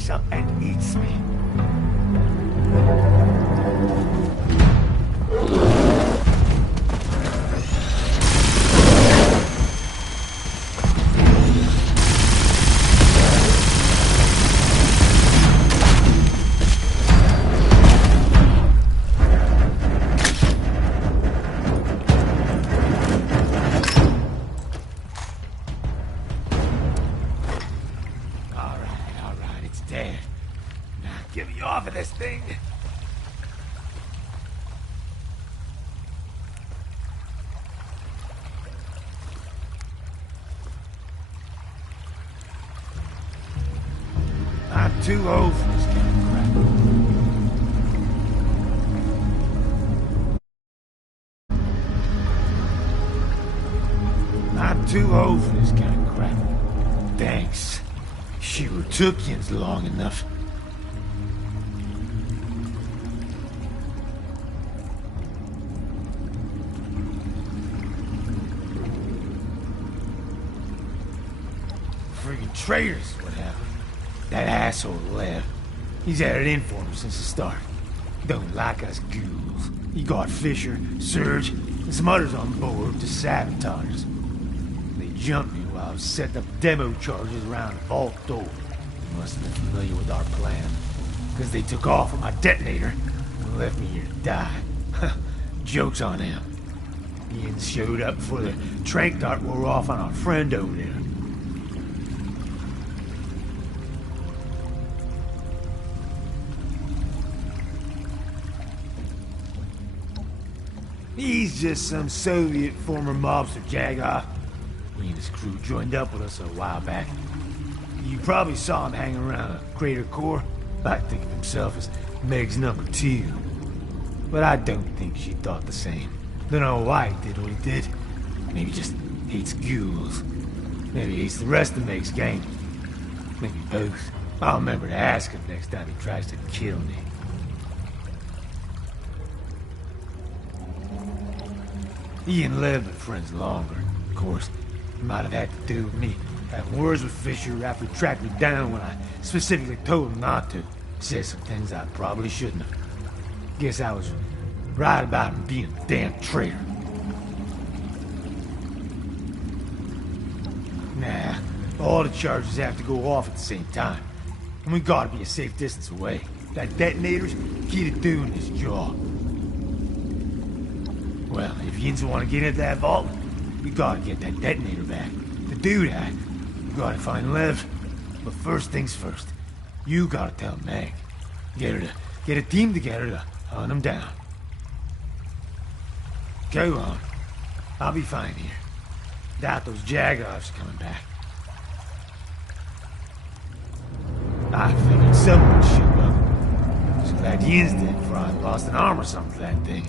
wakes up and eats me. Get me off of this thing! I'm too old for this kind of crap. I'm too old for this kind of crap. Thanks. Sure took you long enough. Friggin' traitors, what happened? That asshole left. He's had it in for him since the start. Don't like us ghouls. He got Fisher, Surge, and some others on board to sabotage us. They jumped me while I was setting up demo charges around the vault door. They must have been familiar with our plan, because they took off with my detonator and left me here to die. Joke's on them. Ian showed up before the trank dart wore off on our friend over there. He's just some Soviet former mobster jagoff. He and his crew joined up with us a while back. You probably saw him hanging around a crater core. I think of himself as Meg's number 2. But I don't think she thought the same. Don't know why he did what he did. Maybe he just hates ghouls. Maybe he hates the rest of Meg's gang. Maybe both. I'll remember to ask him next time he tries to kill me. He and Lev been friends longer. Of course, it might have had to do with me having words with Fisher after he tracked me down when I specifically told him not to. Said some things I probably shouldn't have. Guess I was right about him being a damn traitor. Nah, all the charges have to go off at the same time. And we gotta be a safe distance away. That detonator's key to doing his job. Well, if Yin's want to get into that vault, we gotta get that detonator back. To do that, we gotta find Lev. But first things first, you gotta tell Meg. Get a team together to hunt him down. Go on. I'll be fine here. Doubt those jagoffs are coming back. I figured someone would show up. So glad Yin's dead before I lost an arm or something to that thing.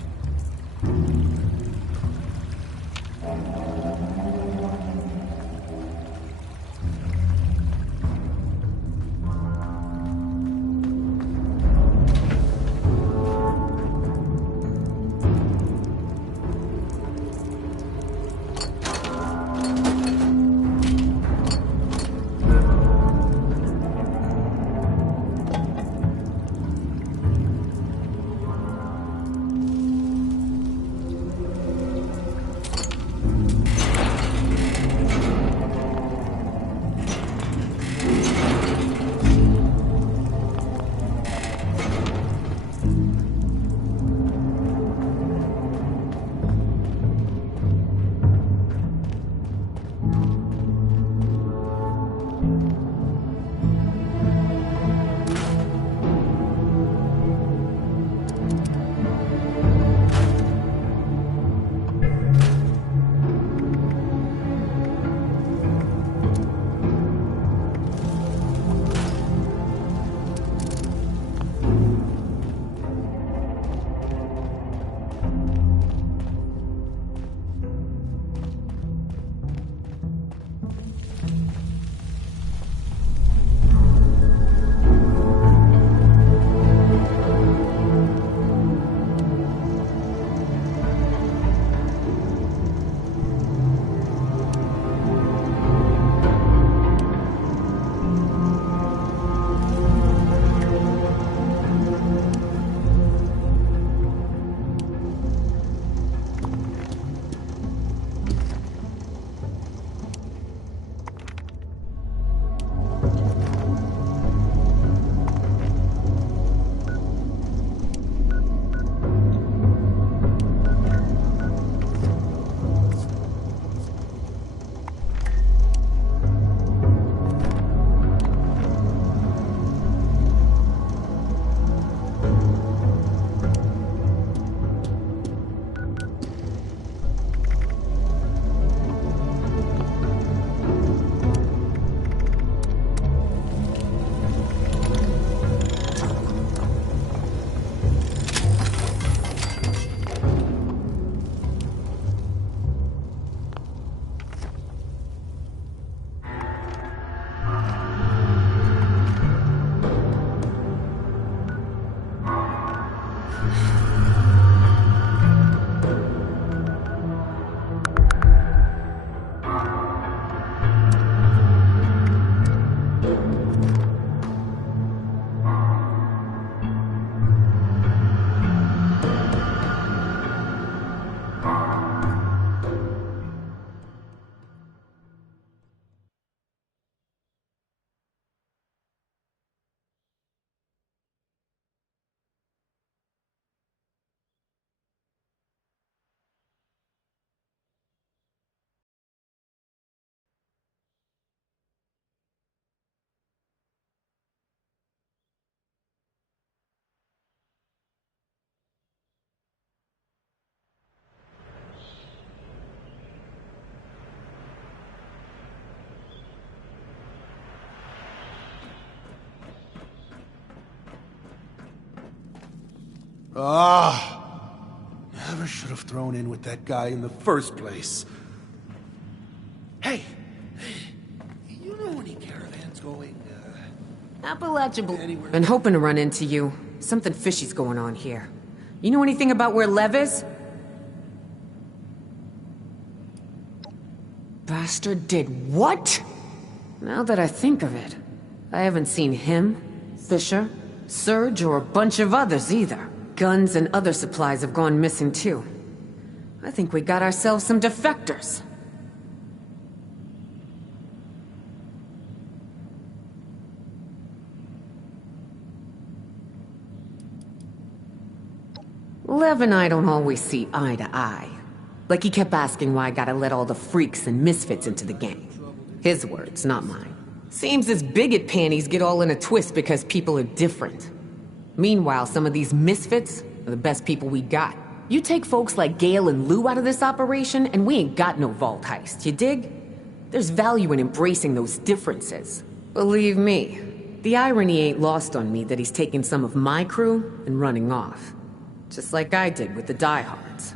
Ah! Never should have thrown in with that guy in the first place. Hey! You know any caravans going, Appalachia. anywhere? Been hoping to run into you. Something fishy's going on here. You know anything about where Lev is? Bastard did what? Now that I think of it, I haven't seen him, Fisher, Surge, or a bunch of others either. Guns and other supplies have gone missing too. I think we got ourselves some defectors. Lev and I don't always see eye to eye. Like he kept asking why I gotta let all the freaks and misfits into the gang. His words, not mine. Seems his bigot panties get all in a twist because people are different. Meanwhile, some of these misfits are the best people we got. You take folks like Gale and Lou out of this operation, and we ain't got no vault heist, you dig? There's value in embracing those differences. Believe me, the irony ain't lost on me that he's taking some of my crew and running off. Just like I did with the diehards.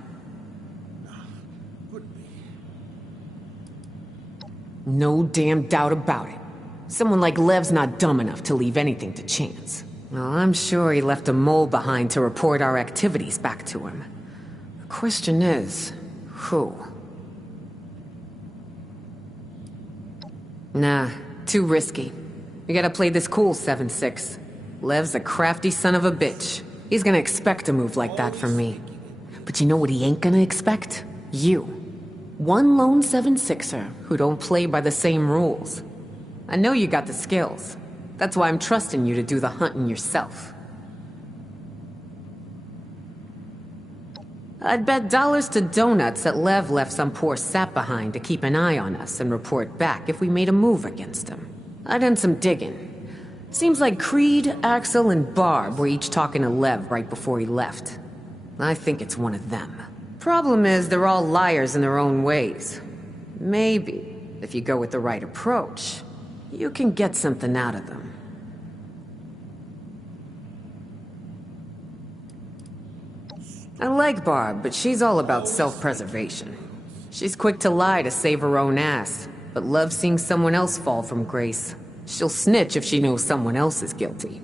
No damn doubt about it. Someone like Lev's not dumb enough to leave anything to chance. Well, I'm sure he left a mole behind to report our activities back to him. The question is, who? Nah, too risky. We gotta play this cool, 7-6. Lev's a crafty son of a bitch. He's gonna expect a move like that from me. But you know what he ain't gonna expect? You. One lone 7-6er who don't play by the same rules. I know you got the skills. That's why I'm trusting you to do the hunting yourself. I'd bet dollars to donuts that Lev left some poor sap behind to keep an eye on us and report back if we made a move against him. I done some digging. Seems like Creed, Axel, and Barb were each talking to Lev right before he left. I think it's one of them. Problem is, they're all liars in their own ways. Maybe, if you go with the right approach, you can get something out of them. I like Barb, but she's all about self-preservation. She's quick to lie to save her own ass, but loves seeing someone else fall from grace. She'll snitch if she knows someone else is guilty.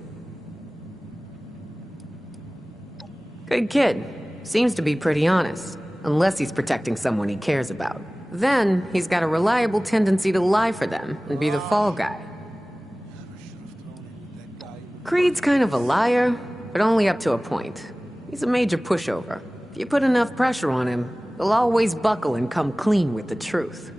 Good kid. Seems to be pretty honest, unless he's protecting someone he cares about. Then, he's got a reliable tendency to lie for them and be the fall guy. Creed's kind of a liar, but only up to a point. He's a major pushover. If you put enough pressure on him, he'll always buckle and come clean with the truth.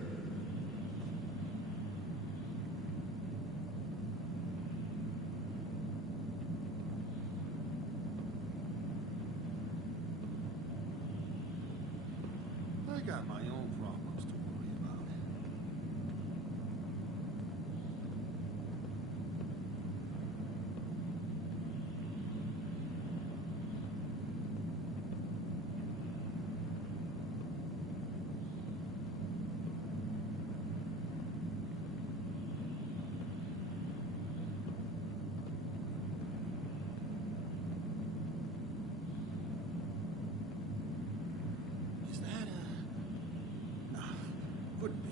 I got my own problems to worry about. Is that a... No, couldn't be.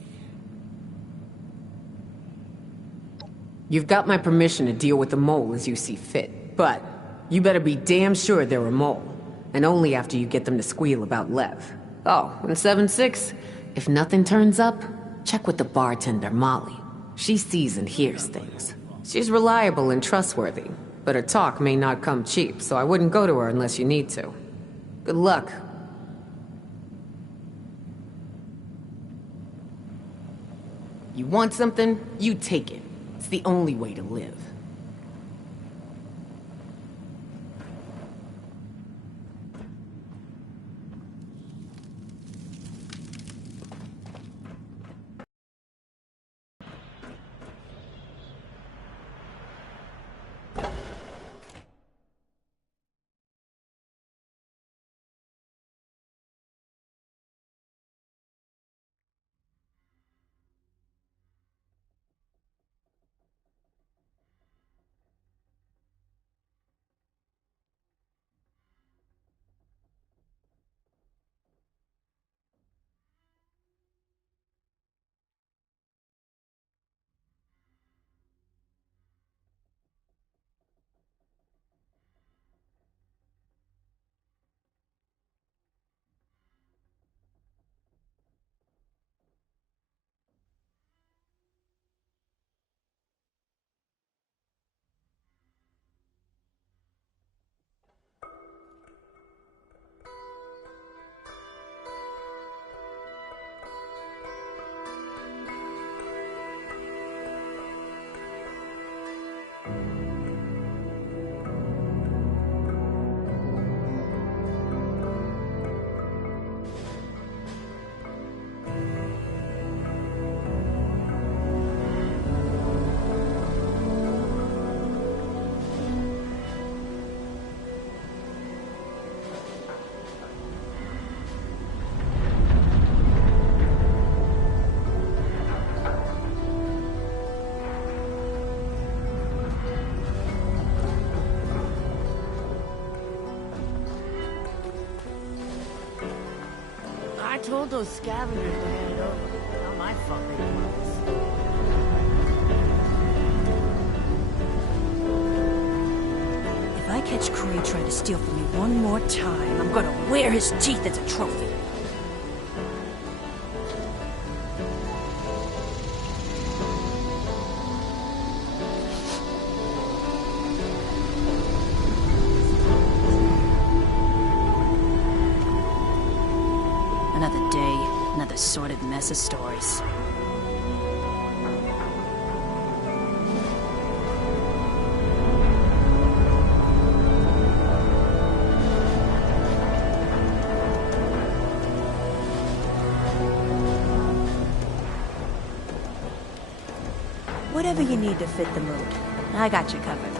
You've got my permission to deal with the mole as you see fit, but you better be damn sure they're a mole, and only after you get them to squeal about Lev. Oh, and 7-6, if nothing turns up, check with the bartender, Molly. She sees and hears things. She's reliable and trustworthy, but her talk may not come cheap, so I wouldn't go to her unless you need to. Good luck. You want something, you take it. It's the only way to live. told those scavengers to hand it over. Not my fault they didn't want this. If I catch Creed trying to steal from me one more time, I'm gonna wear his teeth as a trophy. Another day, another sordid mess of stories. Whatever you need to fit the mood, I got you covered.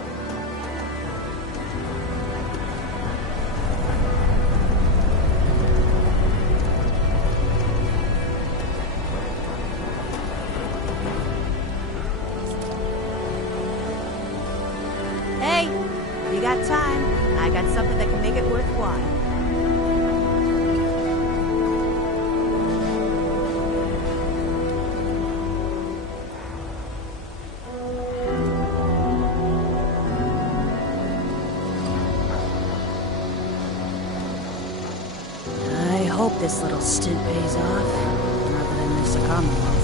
Hey, if you got time, I got something that can make it worthwhile. I hope this little stint pays off, not that I miss the Commonwealth.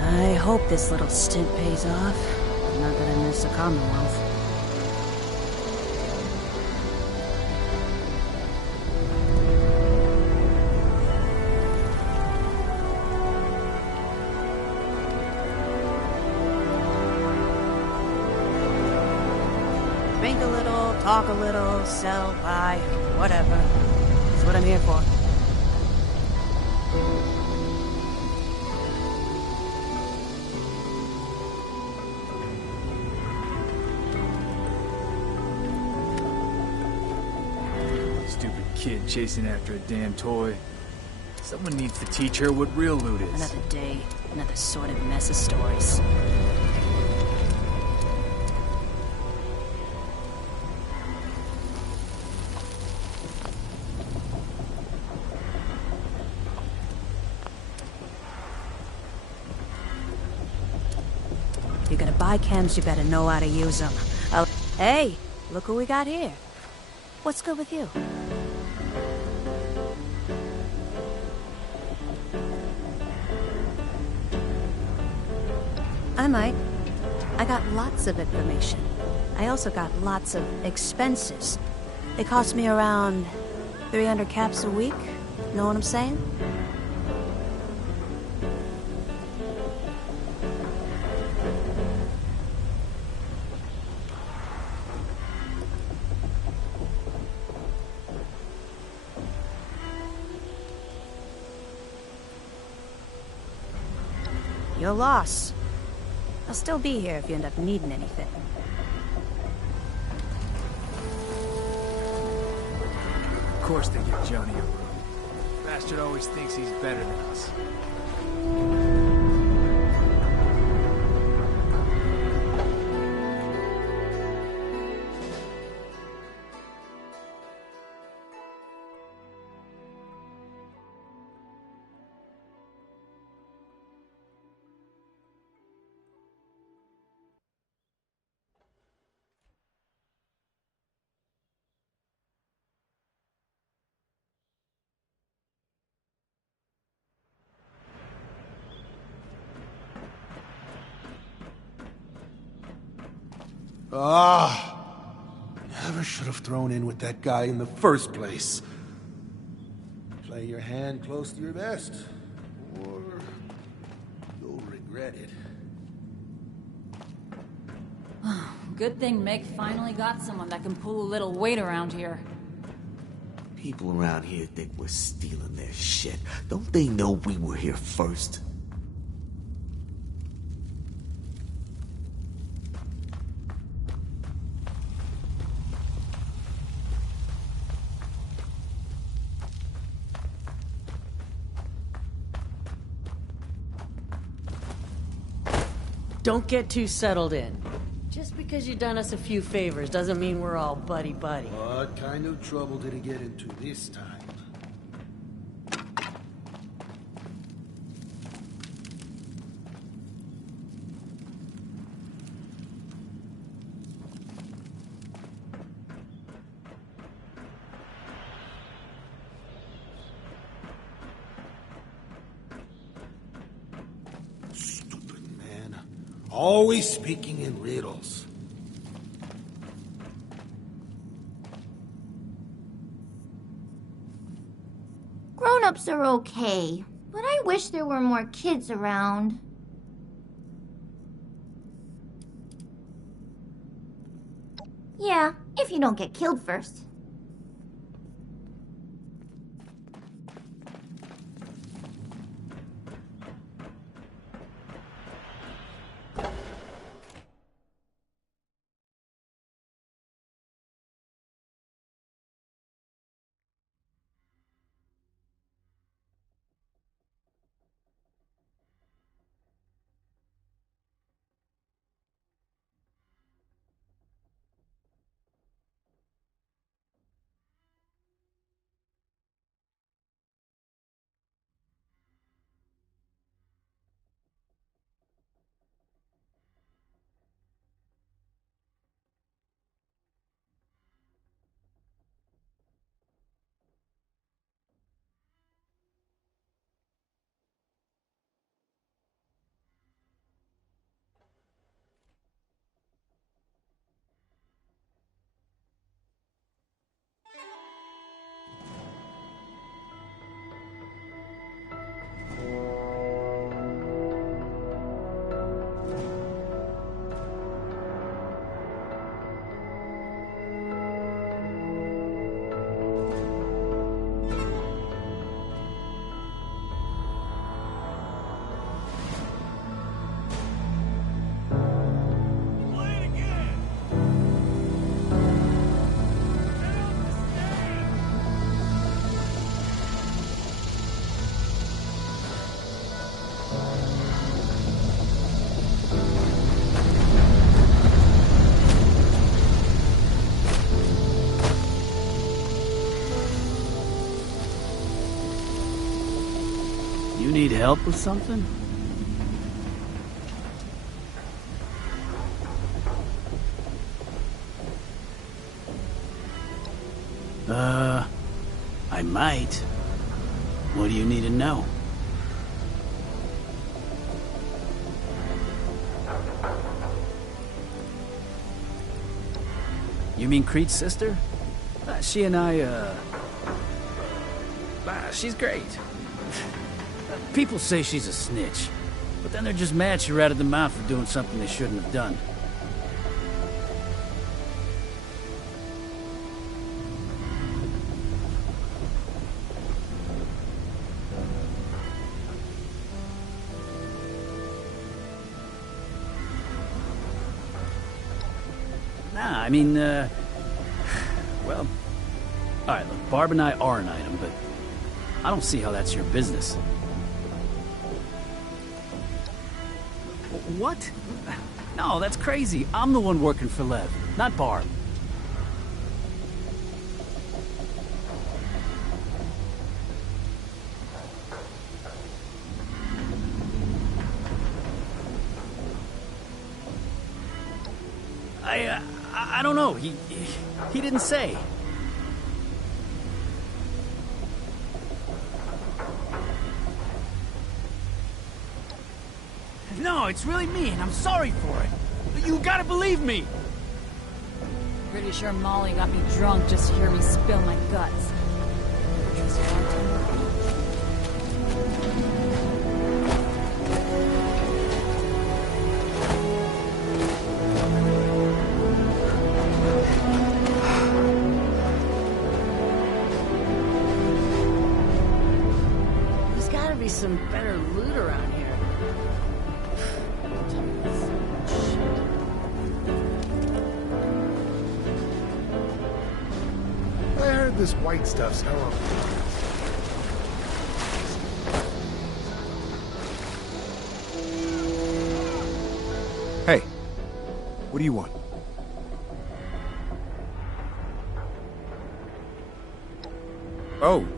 I hope this little stint pays off, not that I miss the Commonwealth. Drink a little, talk a little, sell, buy, whatever. That's what I'm here for. Stupid kid chasing after a damn toy. Someone needs to teach her what real loot is. Another day, another sordid mess of stories. If you're gonna buy chems, you better know how to use them. Hey, look who we got here. What's good with you? I might. I got lots of information. I also got lots of expenses. They cost me around 300 caps a week. Know what I'm saying? Your loss. I'll still be here if you end up needing anything. Of course they give Johnny a room. Bastard always thinks he's better than us. Never should have thrown in with that guy in the first place. Play your hand close to your vest, or you'll regret it. Good thing Meg finally got someone that can pull a little weight around here. People around here think we're stealing their shit. Don't they know we were here first? Don't get too settled in. Just because you've done us a few favors doesn't mean we're all buddy-buddy. What kind of trouble did he get into this time? Stupid man. Always speaking in riddles. Grown-ups are okay, but I wish there were more kids around. Yeah, if you don't get killed first. You need help with something? I might. What do you need to know? You mean Creed's sister? She and I, she's great. People say she's a snitch, but then they're just mad she ratted them out for doing something they shouldn't have done. Nah, I mean, well, alright, look, Barb and I are an item, but I don't see how that's your business. What? No, that's crazy. I'm the one working for Lev, not Barb. I don't know. He didn't say. No, it's really me, and I'm sorry for it. You gotta believe me. Pretty sure Molly got me drunk just to hear me spill my guts. There's gotta be some better loot around here. I heard this white stuff's hella. Hey, what do you want? Oh,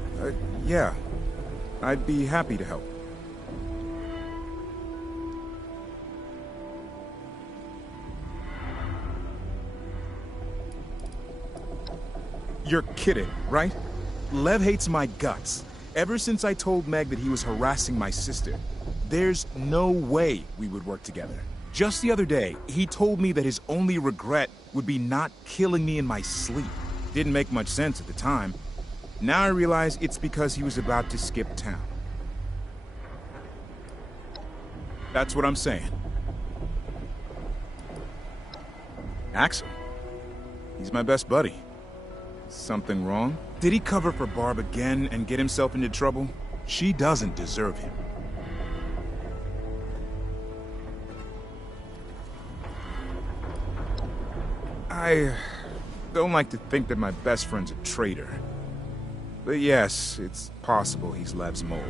yeah. I'd be happy to help. You're kidding, right? Lev hates my guts. Ever since I told Meg that he was harassing my sister, there's no way we would work together. Just the other day, he told me that his only regret would be not killing me in my sleep. Didn't make much sense at the time. Now I realize it's because he was about to skip town. That's what I'm saying. Axel? He's my best buddy. Something wrong? Did he cover for Barb again and get himself into trouble? She doesn't deserve him. I don't like to think that my best friend's a traitor. But yes, it's possible he's Lev's mole.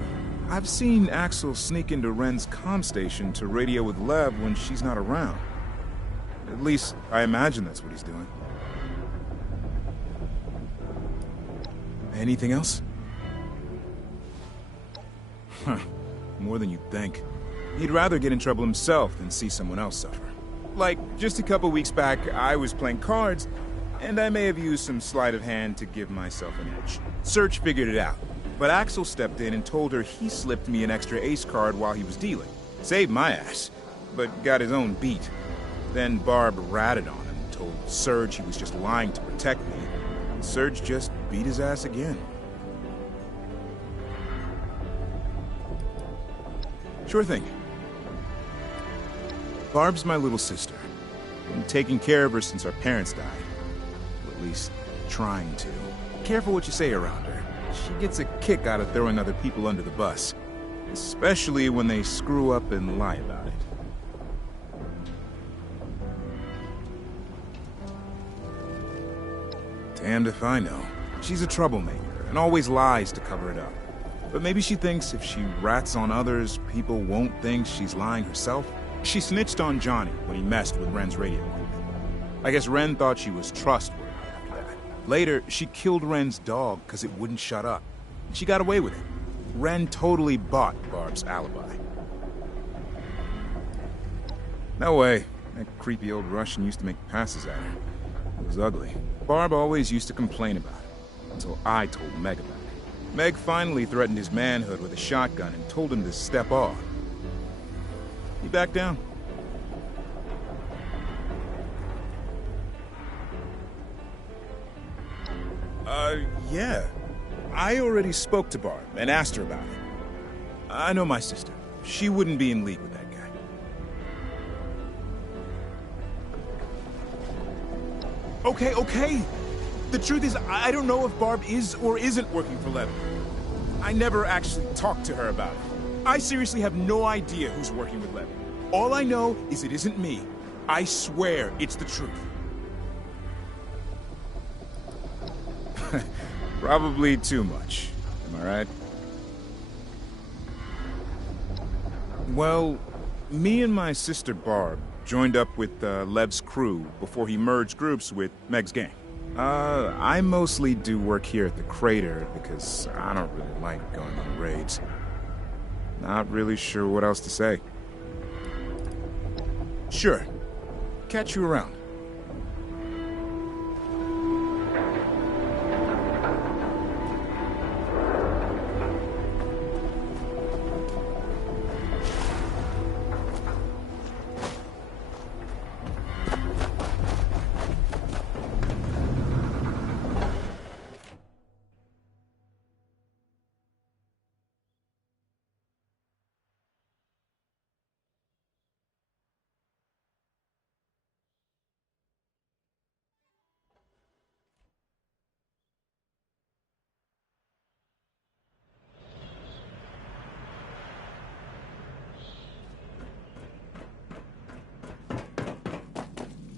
I've seen Axel sneak into Ren's comm station to radio with Lev when she's not around. At least, I imagine that's what he's doing. Anything else? Huh. More than you'd think. He'd rather get in trouble himself than see someone else suffer. Like, just a couple weeks back, I was playing cards, and I may have used some sleight of hand to give myself an edge. Serge figured it out, but Axel stepped in and told her he slipped me an extra ace card while he was dealing. Saved my ass, but got his own beat. Then Barb ratted on him, told Serge he was just lying to protect me, and Serge just beat his ass again. Sure thing. Barb's my little sister. Been taking care of her since our parents died. Or at least, trying to. Careful what you say around her. She gets a kick out of throwing other people under the bus. Especially when they screw up and lie about it. Damned if I know. She's a troublemaker, and always lies to cover it up. But maybe she thinks if she rats on others, people won't think she's lying herself. She snitched on Johnny when he messed with Ren's radio equipment. I guess Ren thought she was trustworthy after that. Later, she killed Ren's dog because it wouldn't shut up. She got away with it. Ren totally bought Barb's alibi. No way. That creepy old Russian used to make passes at her. It was ugly. Barb always used to complain about it, until I told Meg about it. Meg finally threatened his manhood with a shotgun and told him to step off. He backed down. Yeah. I already spoke to Barb and asked her about it. I know my sister. She wouldn't be in league with that guy. Okay. The truth is, I don't know if Barb is or isn't working for Levin. I never actually talked to her about it. I seriously have no idea who's working with Levin. All I know is it isn't me. I swear it's the truth. Probably too much. Am I right? Well, me and my sister Barb joined up with Lev's crew before he merged groups with Meg's gang. I mostly do work here at the crater because I don't really like going on raids. Not really sure what else to say. Sure. Catch you around.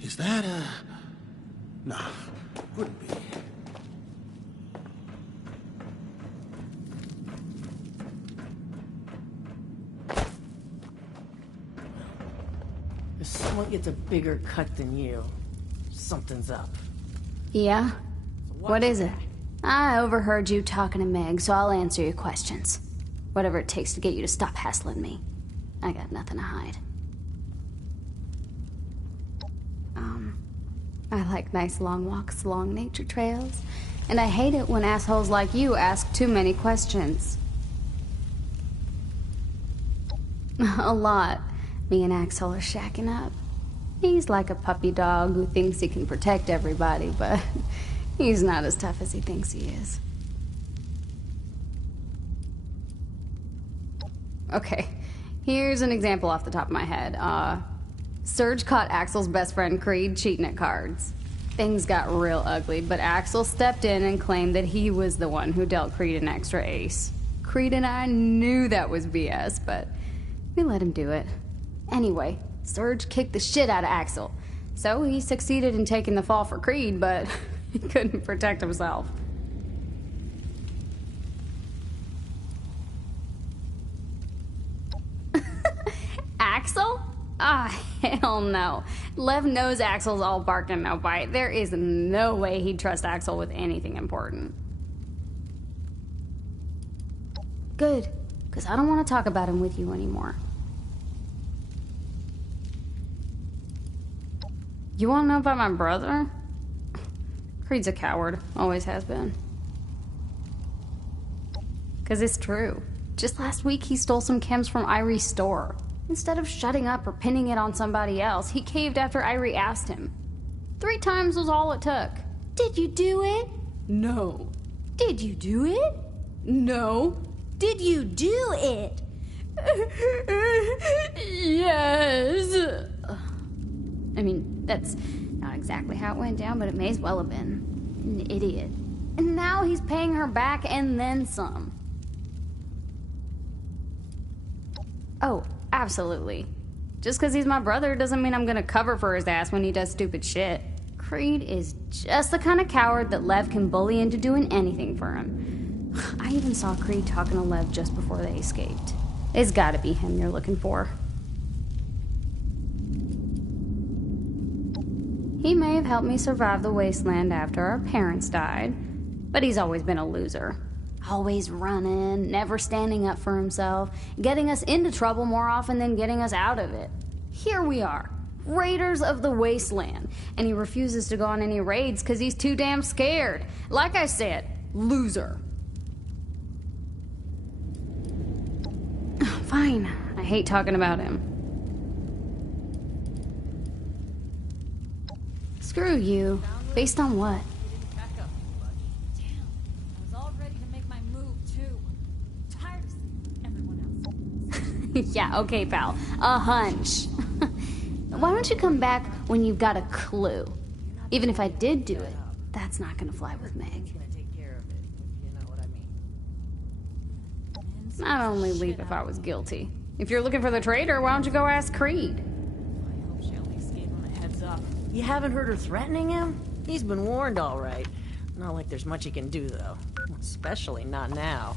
Is that a... No, couldn't be. If someone gets a bigger cut than you, something's up. Yeah? What is it? I overheard you talking to Meg, so I'll answer your questions. Whatever it takes to get you to stop hassling me. I got nothing to hide. I like nice long walks along nature trails, and I hate it when assholes like you ask too many questions. A lot. Me and Axel are shacking up. He's like a puppy dog who thinks he can protect everybody, but he's not as tough as he thinks he is. Okay, here's an example off the top of my head. Serge caught Axel's best friend Creed cheating at cards. Things got real ugly, but Axel stepped in and claimed that he was the one who dealt Creed an extra ace. Creed and I knew that was BS, but we let him do it. Anyway, Serge kicked the shit out of Axel. So he succeeded in taking the fall for Creed, but he couldn't protect himself. Axel? Ah, hell no. Lev knows Axel's all bark and no bite. There is no way he'd trust Axel with anything important. Good, because I don't want to talk about him with you anymore. You want to know about my brother? Creed's a coward. Always has been. Because it's true. Just last week, he stole some chems from Irie's store. Instead of shutting up or pinning it on somebody else, he caved after Irie asked him. 3 times was all it took. Did you do it? No. Did you do it? No. Did you do it? Yes. I mean, that's not exactly how it went down, but it may as well have been. An idiot. And now he's paying her back and then some. Oh, absolutely. Just because he's my brother doesn't mean I'm gonna cover for his ass when he does stupid shit. Creed is just the kind of coward that Lev can bully into doing anything for him. I even saw Creed talking to Lev just before they escaped. It's gotta be him you're looking for. He may have helped me survive the wasteland after our parents died, but he's always been a loser. Always running, never standing up for himself, getting us into trouble more often than getting us out of it. Here we are, raiders of the wasteland, and he refuses to go on any raids because he's too damn scared. Like I said, loser. Fine, I hate talking about him. Screw you. Based on what? Yeah, okay, pal. A hunch. Why don't you come back when you've got a clue? Even if I did do it, that's not gonna fly with Meg. I'd only leave if I was guilty. If you're looking for the traitor, why don't you go ask Creed? I hope she at least gave him a heads up. You haven't heard her threatening him? He's been warned, all right. Not like there's much he can do, though. Especially not now.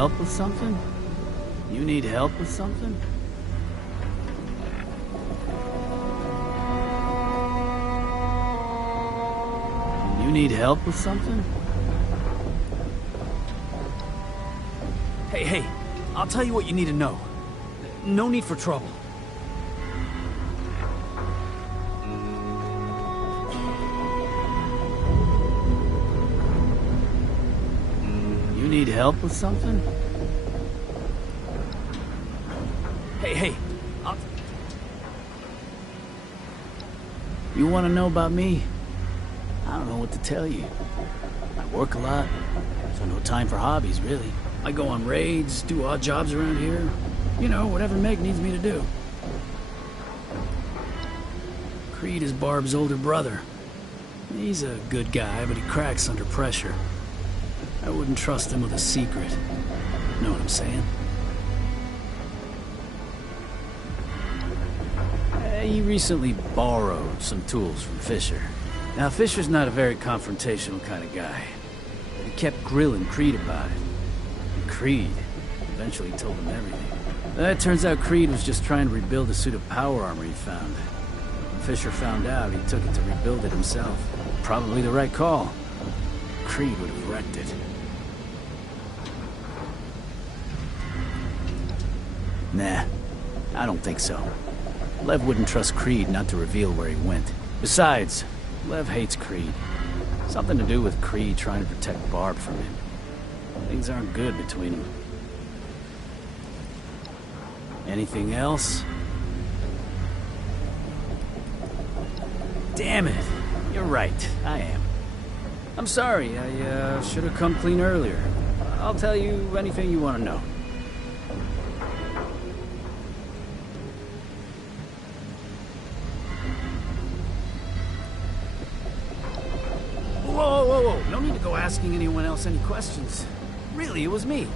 help with something? You need help with something? You need help with something? Hey, I'll tell you what you need to know. No need for trouble. You need help with something? Hey, You want to know about me? I don't know what to tell you. I work a lot, so no time for hobbies, really. I go on raids, do odd jobs around here. You know, whatever Meg needs me to do. Creed is Barb's older brother. He's a good guy, but he cracks under pressure. I wouldn't trust him with a secret. Know what I'm saying? He recently borrowed some tools from Fisher. Now, Fisher's not a very confrontational kind of guy. But he kept grilling Creed about it. And Creed eventually told him everything. It turns out Creed was just trying to rebuild a suit of power armor he found. When Fisher found out, he took it to rebuild it himself. Probably the right call. Creed would have wrecked it. Nah, I don't think so. Lev wouldn't trust Creed not to reveal where he went. Besides, Lev hates Creed. Something to do with Creed trying to protect Barb from him. Things aren't good between them. Anything else? Damn it! You're right, I am. I'm sorry, I should have come clean earlier. I'll tell you anything you want to know. Whoa. No need to go asking anyone else any questions. Really, it was me.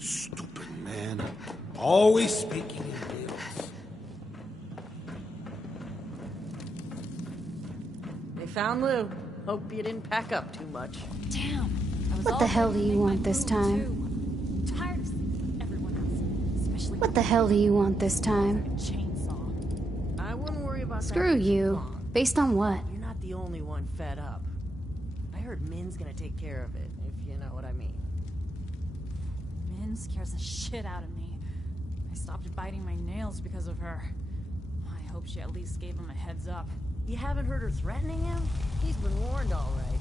Stupid man. Always speaking in riddles. They found Lou. Hope you didn't pack up too much. Damn. What the hell do you want this time? Tired of seeing everyone else, especially What the hell do you want this time? Chainsaw. I wouldn't worry about that. Screw you. Based on what? You're not the only one fed up. I heard Min's gonna take care of it, if you know what I mean. Min scares the shit out of me. I stopped biting my nails because of her. I hope she at least gave him a heads up. You haven't heard her threatening him? He's been warned, all right.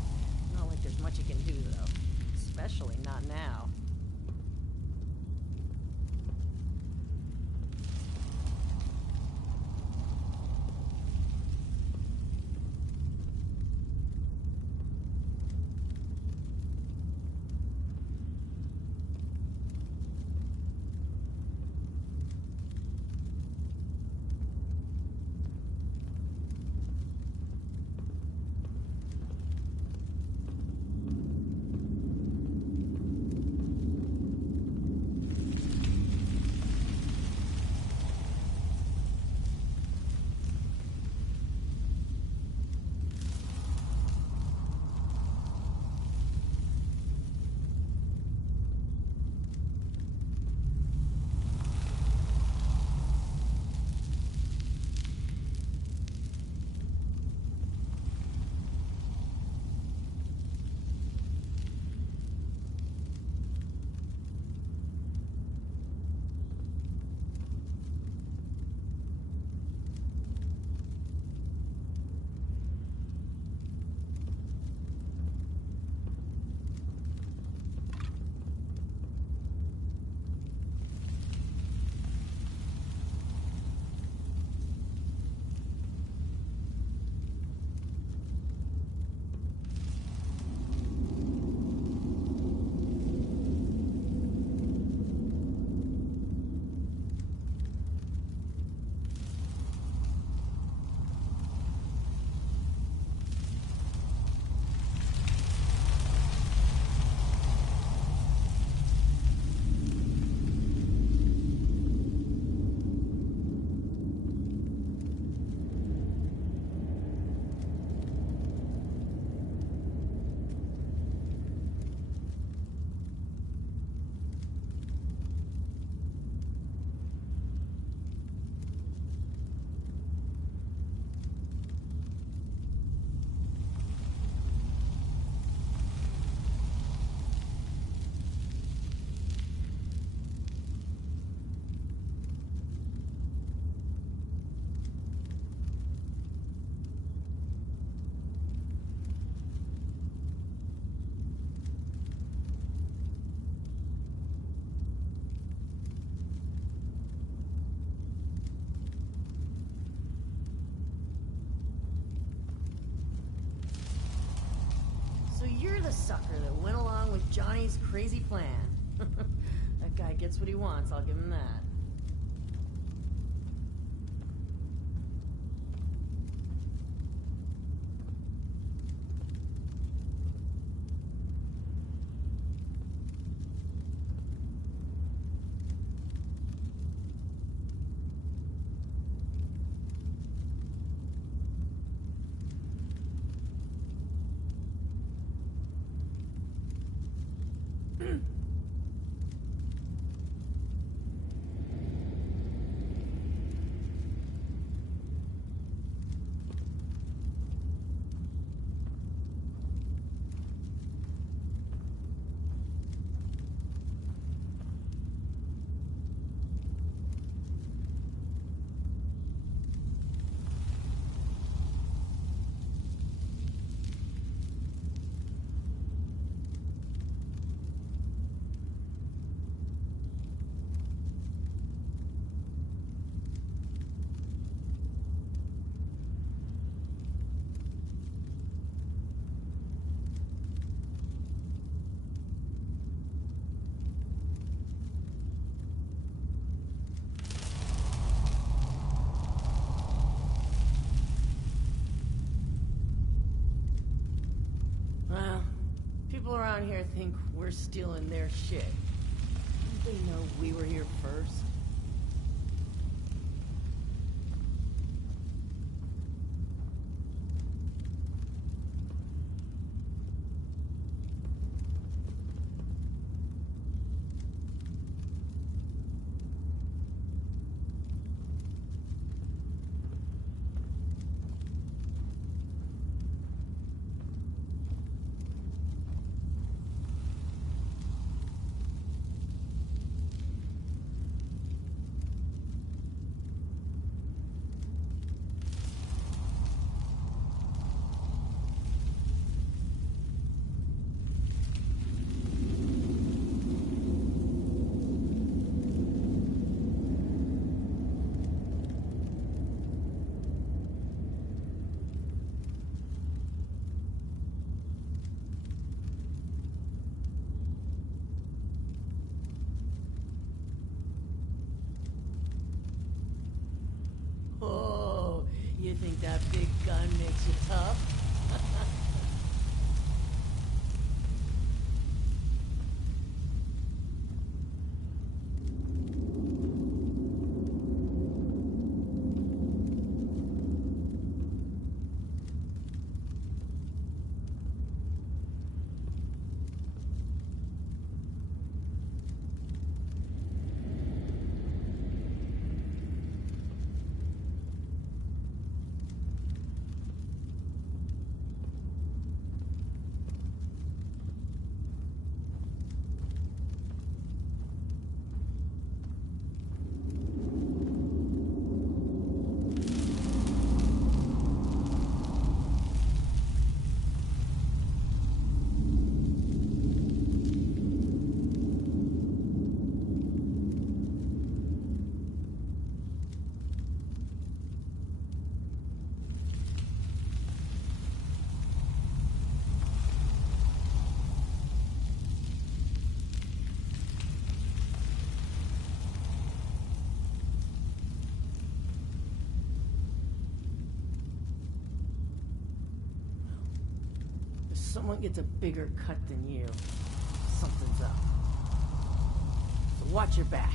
the sucker that went along with Johnny's crazy plan. That guy gets what he wants, I'll give him that. People around here think we're stealing their shit. Didn't they know we were here first? Oh, you think that big gun makes you tough? Someone gets a bigger cut than you, something's up. So watch your back.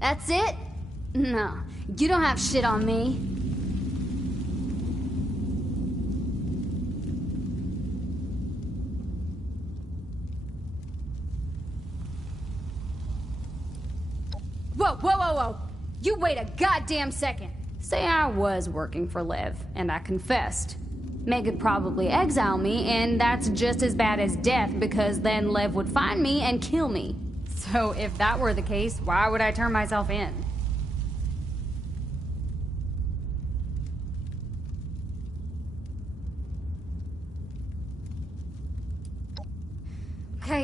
That's it? No, you don't have shit on me. Whoa, whoa, whoa, whoa! You wait a goddamn second! Say I was working for Lev, and I confessed. Meg would probably exile me, and that's just as bad as death, because then Lev would find me and kill me. So if that were the case, why would I turn myself in?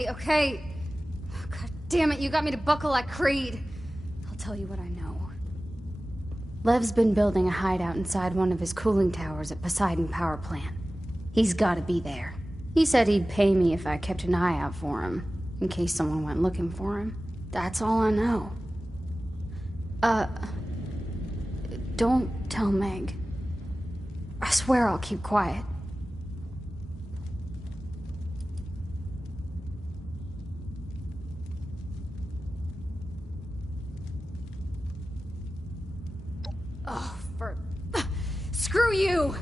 Okay. God damn it, you got me to buckle like Creed. I'll tell you what I know. Lev's been building a hideout inside one of his cooling towers at Poseidon Power Plant. He's gotta be there. He said he'd pay me if I kept an eye out for him, in case someone went looking for him. That's all I know. Don't tell Meg. I swear I'll keep quiet. Oh, for... Screw you!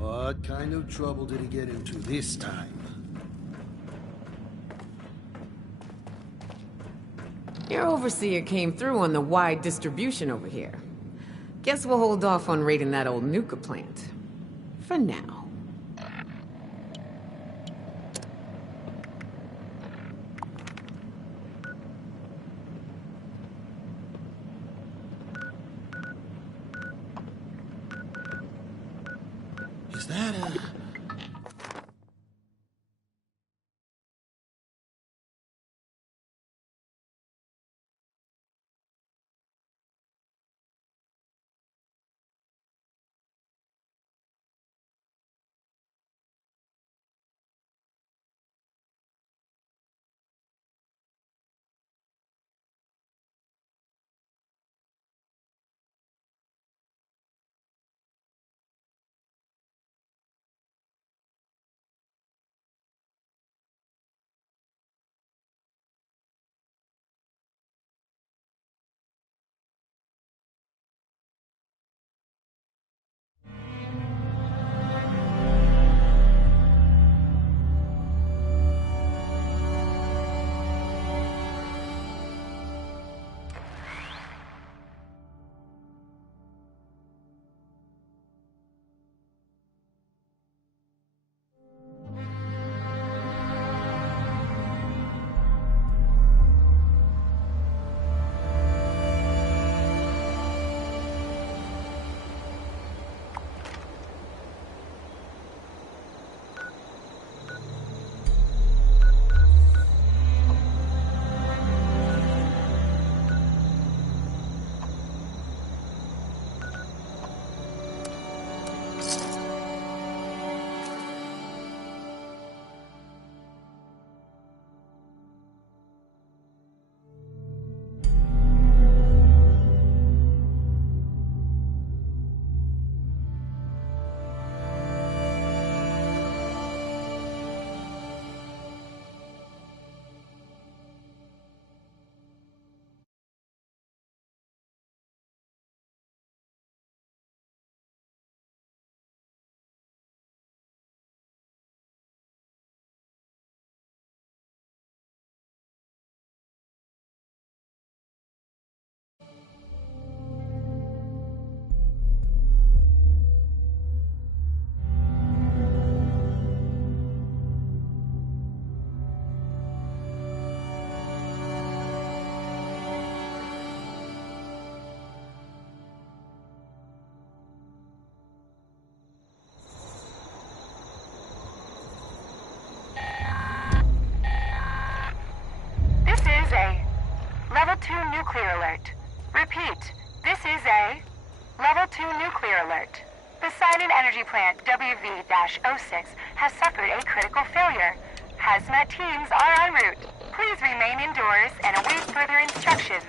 What kind of trouble did he get into this time? Your overseer came through on the wide distribution over here. Guess we'll hold off on raiding that old Nuka plant. For now. Is that a... nuclear alert. Repeat, this is a Level 2 nuclear alert. The Sidon Energy Plant WV-06 has suffered a critical failure. Hazmat teams are en route. Please remain indoors and await further instructions.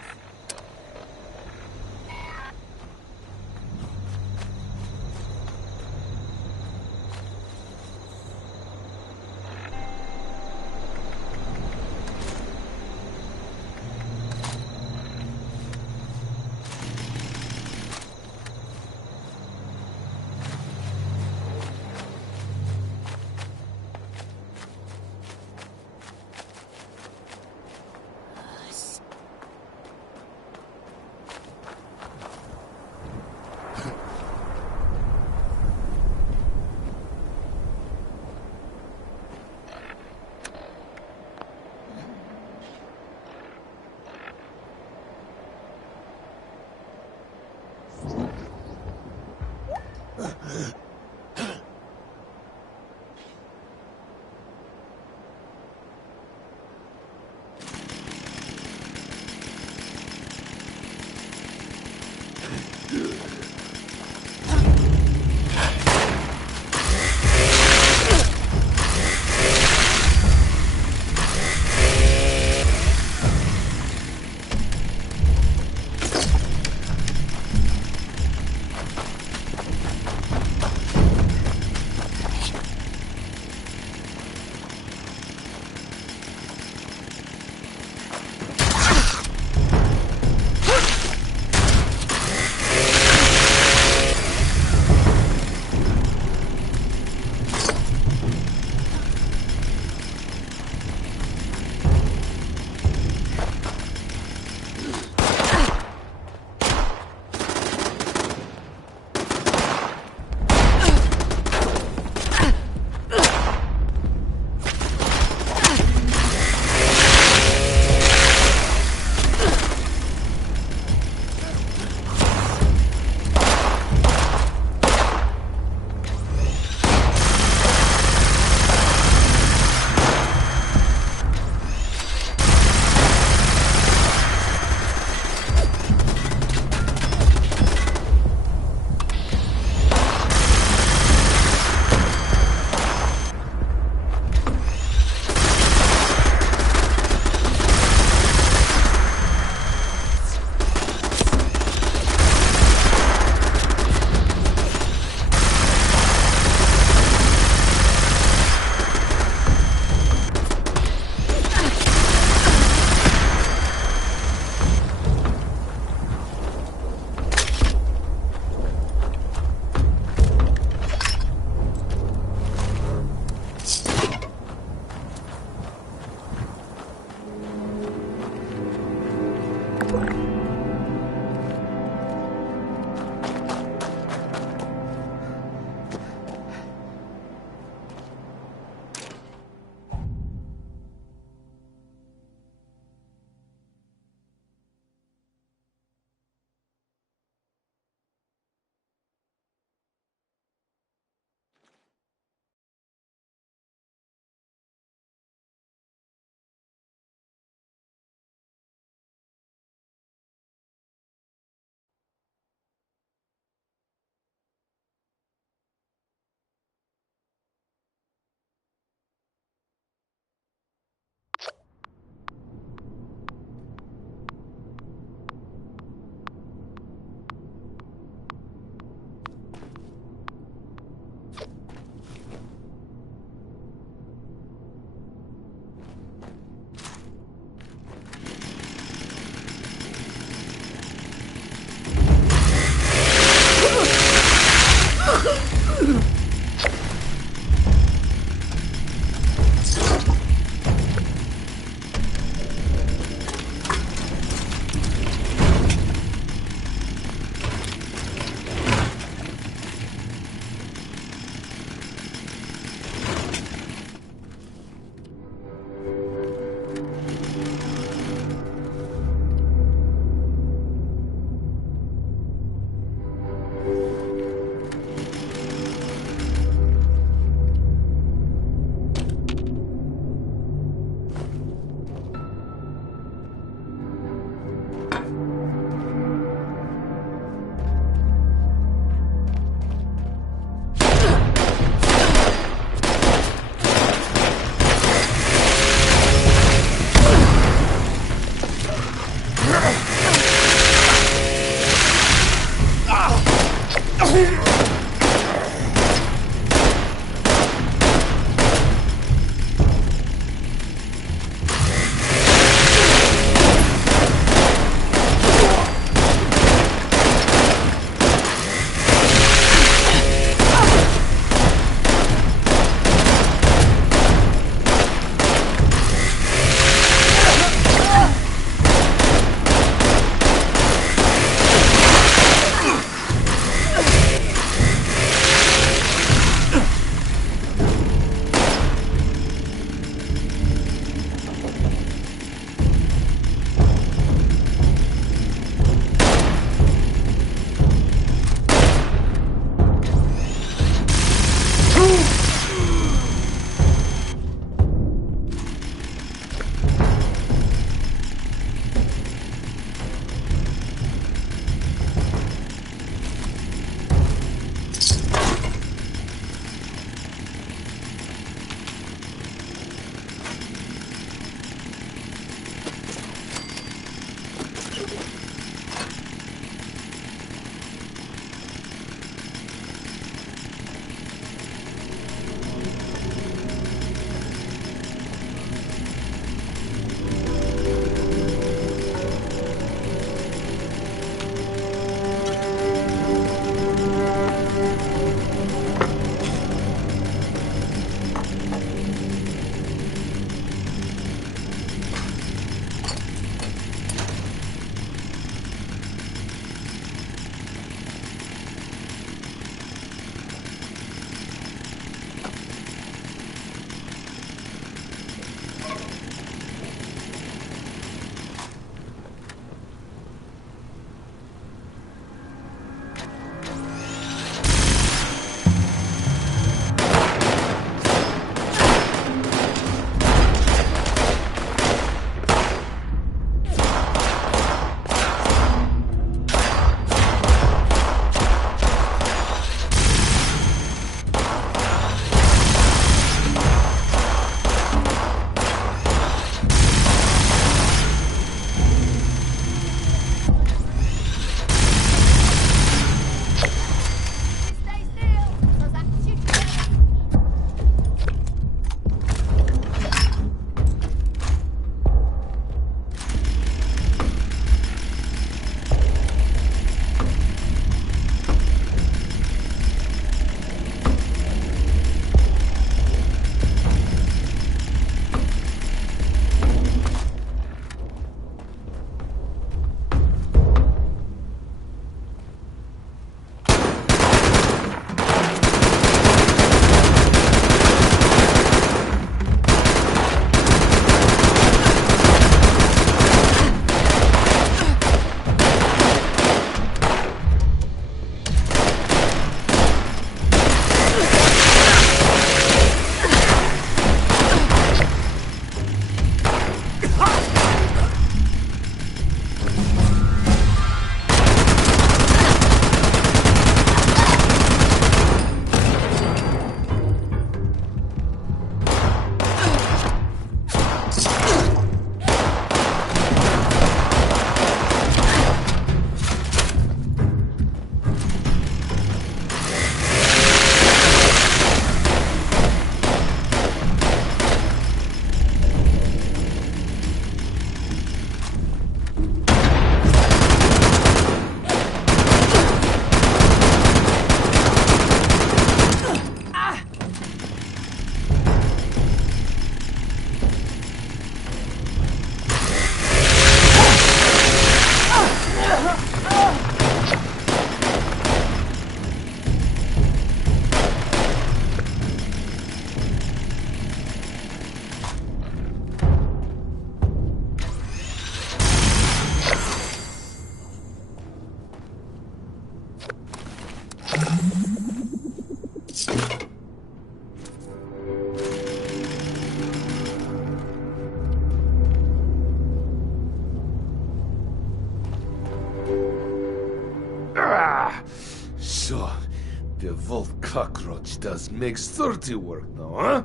Vault cockroach does makes 30 work now, huh?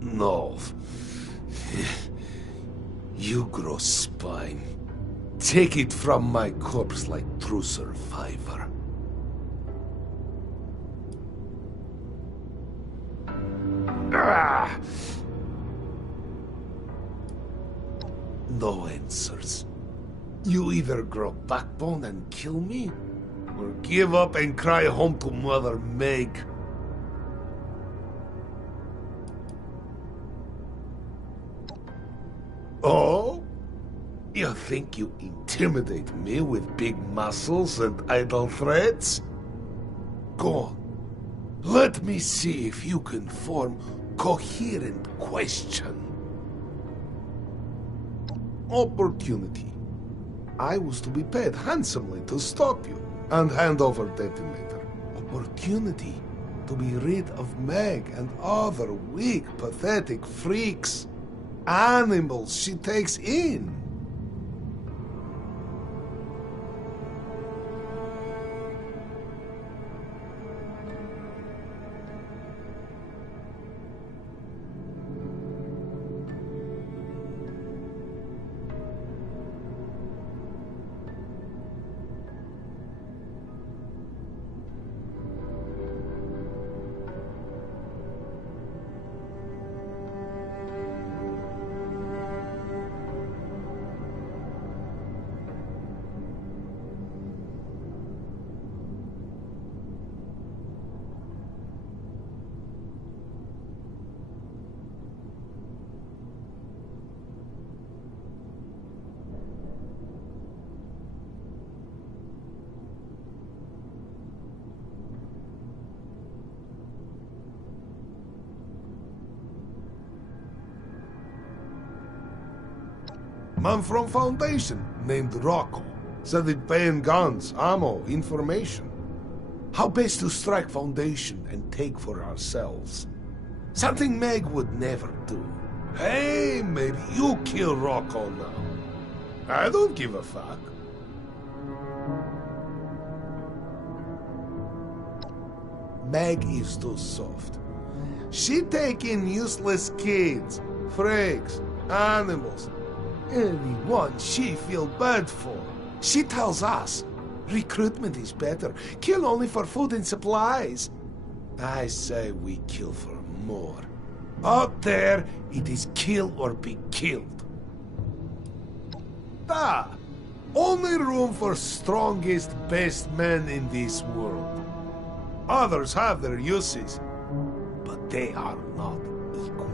No. You grow spine. Take it from my corpse like true survivor. Ah! No answers. You either grow backbone and kill me, or give up and cry home to Mother Meg. Oh? You think you intimidate me with big muscles and idle threats? Go on. Let me see if you can form coherent question. Opportunity. I was to be paid handsomely to stop you and hand over detonator. Opportunity to be rid of Meg and other weak, pathetic freaks. Animals she takes in. Man from Foundation, named Rocco, said it paying guns, ammo, information. How best to strike Foundation and take for ourselves. Something Meg would never do. Hey, maybe you kill Rocco now. I don't give a fuck. Meg is too soft. She take in useless kids, freaks, animals, anyone she feel bad for. She tells us recruitment is better. Kill only for food and supplies. I say we kill for more. Out there, it is kill or be killed. Only room for strongest, best men in this world. Others have their uses, but they are not equal.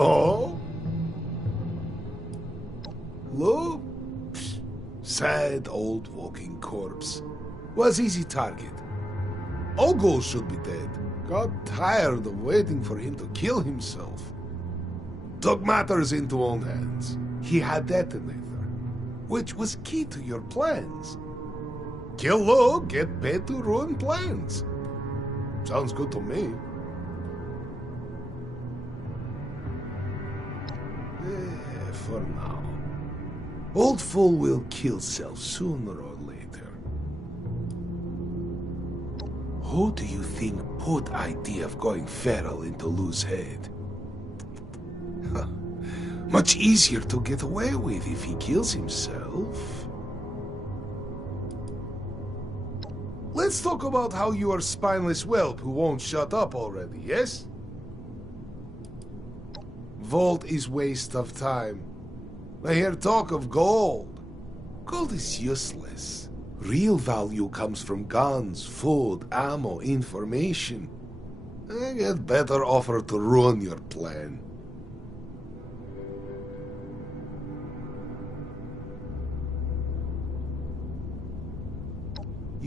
Oh? Look? Sad old walking corpse. Was easy target. Ogul should be dead. Got tired of waiting for him to kill himself. Took matters into own hands. He had detonator, which was key to your plans. Kill low, get paid to ruin plans. Sounds good to me. For now. Old fool will kill self sooner or later. Who do you think put idea of going feral into Lou's head? Much easier to get away with if he kills himself. Let's talk about how you are spineless whelp who won't shut up already, yes? Vault is waste of time. I hear talk of gold. Gold is useless. Real value comes from guns, food, ammo, information. I get better offer to ruin your plan.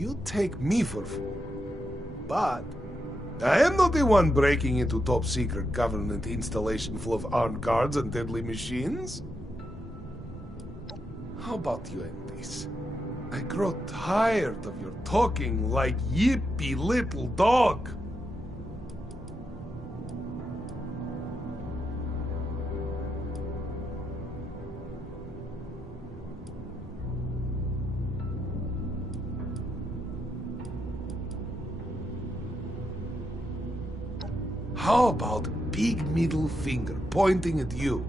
You take me for fool. But I am not the one breaking into top-secret government installation full of armed guards and deadly machines. How about you end this? I grow tired of your talking like yippy little dog. How about big middle finger pointing at you?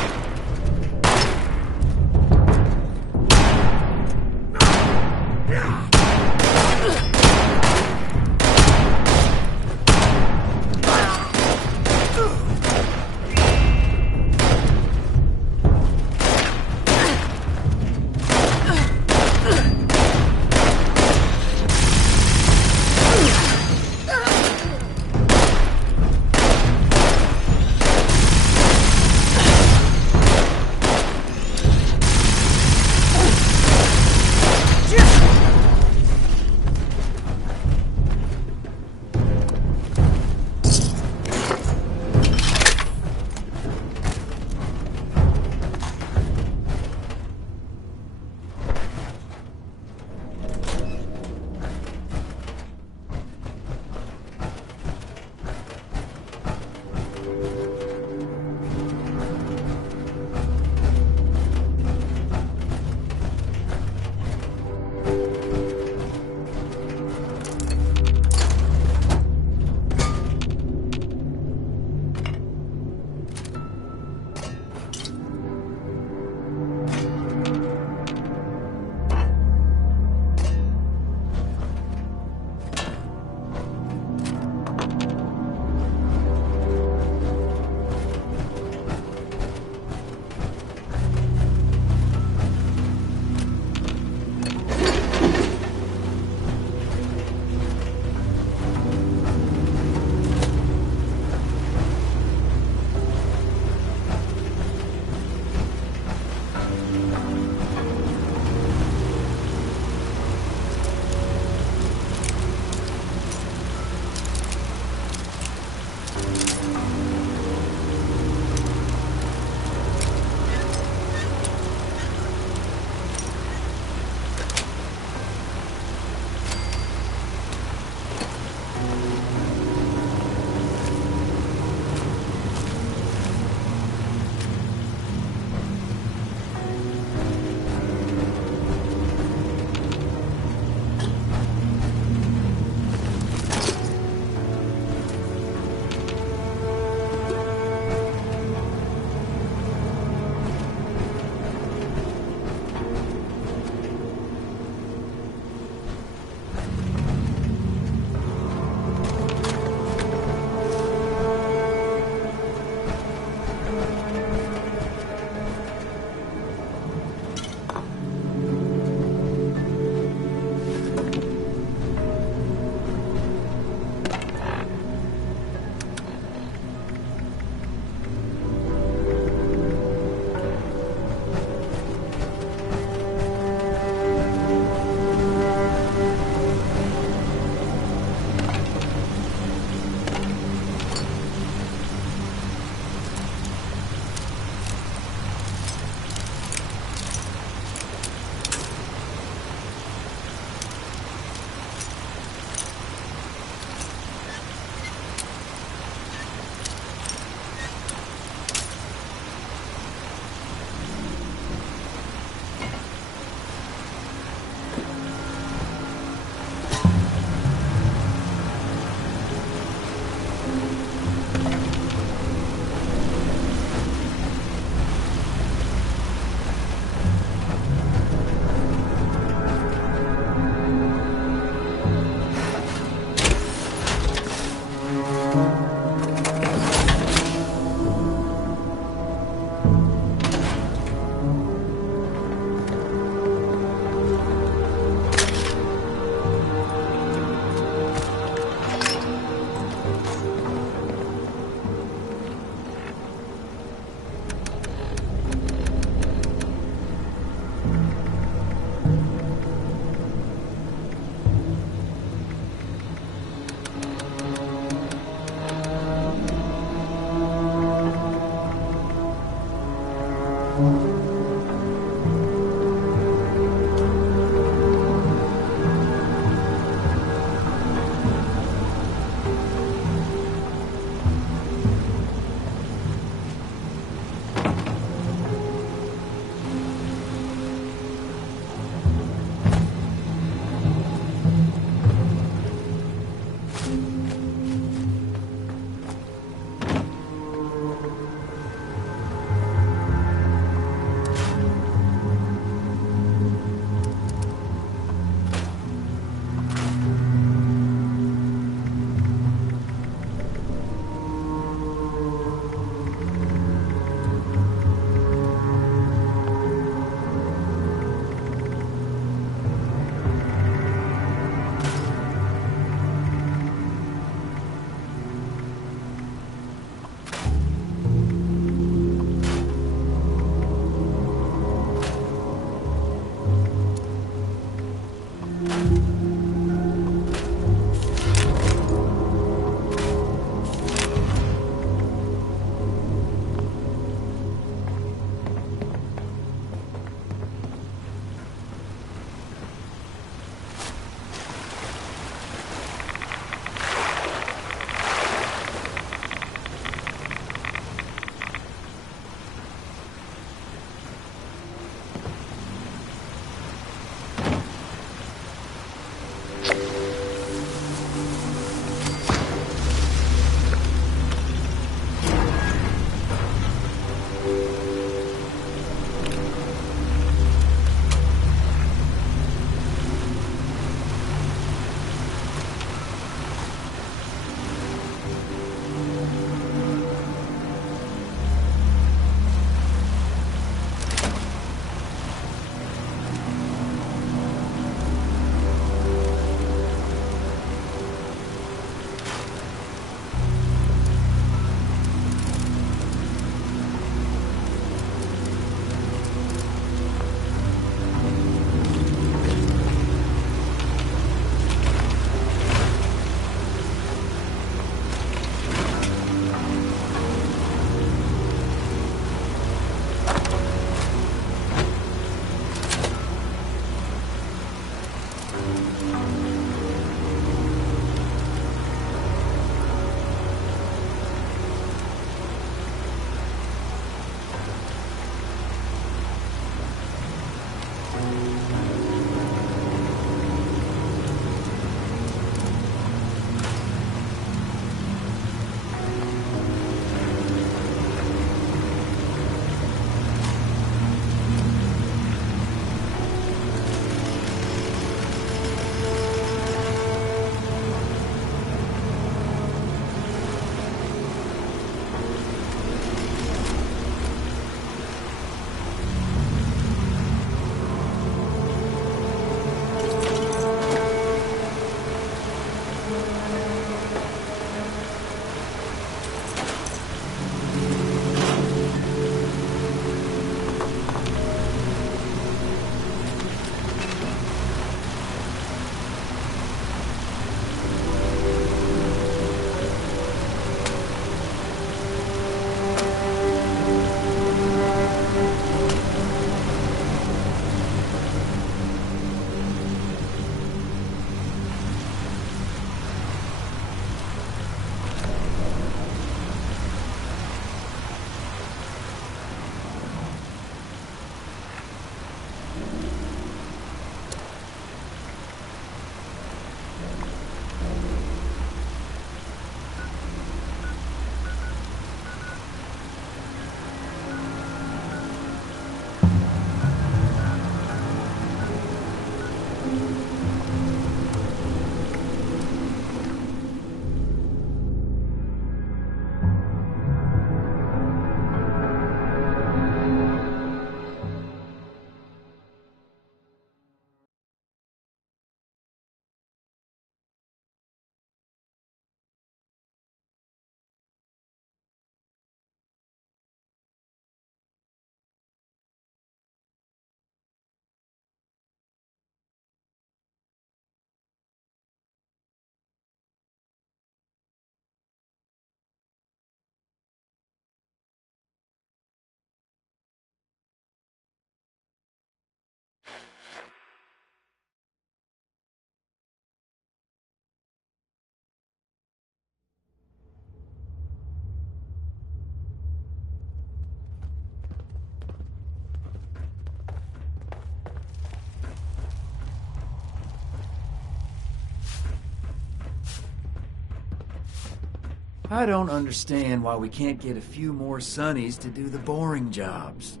I don't understand why we can't get a few more Sonnies to do the boring jobs.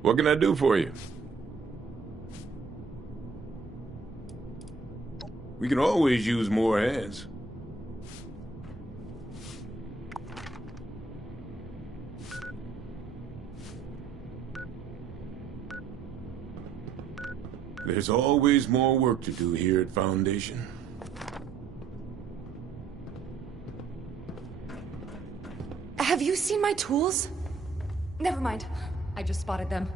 What can I do for you? We can always use more heads. There's always more work to do here at Foundation. Have you seen my tools? Never mind. I just spotted them.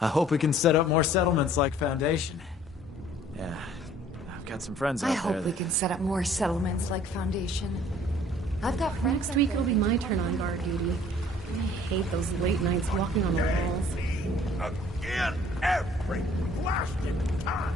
I hope we can set up more settlements like Foundation. Yeah, I've got some friends out I there. hope we can set up more settlements like Foundation. I've got friends. Next week it'll be my turn on guard duty. I hate those late nights walking on the walls. Again, every blasted time.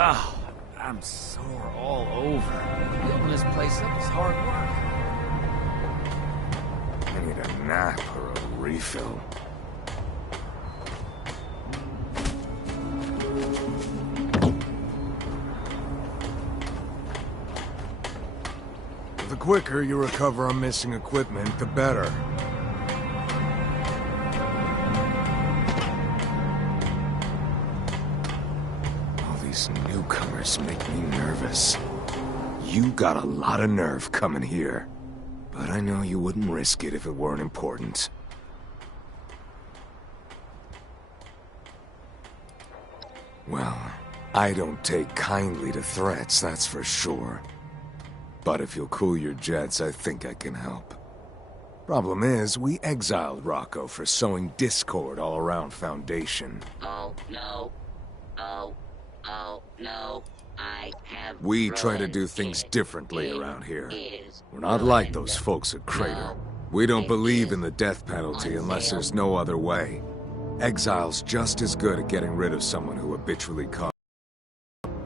Oh, I'm sore all over. Building this place up is hard work. I need a nap or a refill. The quicker you recover on missing equipment, the better. These newcomers make me nervous. You got a lot of nerve coming here. But I know you wouldn't risk it if it weren't important. Well, I don't take kindly to threats, that's for sure. But if you'll cool your jets, I think I can help. Problem is, we exiled Rocco for sowing discord all around Foundation. Oh, no. Oh, no. I have We try to ruined do things it. differently It around here. is We're not like those folks at Crater. We don't believe in the death penalty unless there's no other way. Exile's just as good at getting rid of someone who habitually causes.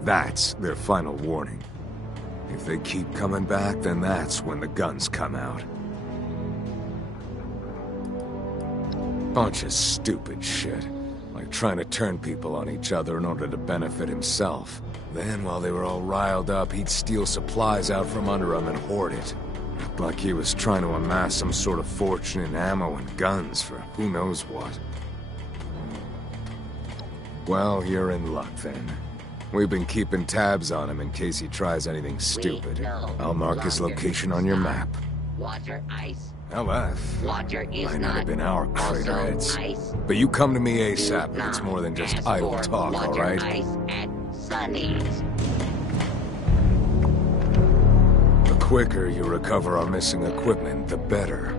That's their final warning. If they keep coming back, then that's when the guns come out. Bunch of stupid shit. Like trying to turn people on each other in order to benefit himself. Then, while they were all riled up, he'd steal supplies out from under them and hoard it. Looked like he was trying to amass some sort of fortune in ammo and guns for who knows what. Well, you're in luck then. We've been keeping tabs on him in case he tries anything stupid. I'll mark his location on your map. Water, ice. LF. Water is Might not not have been our crater also heads. ice. But you come to me ASAP if it's more than just Ask idle for talk, water, alright? ice at Sunny's. The quicker you recover our missing equipment, the better.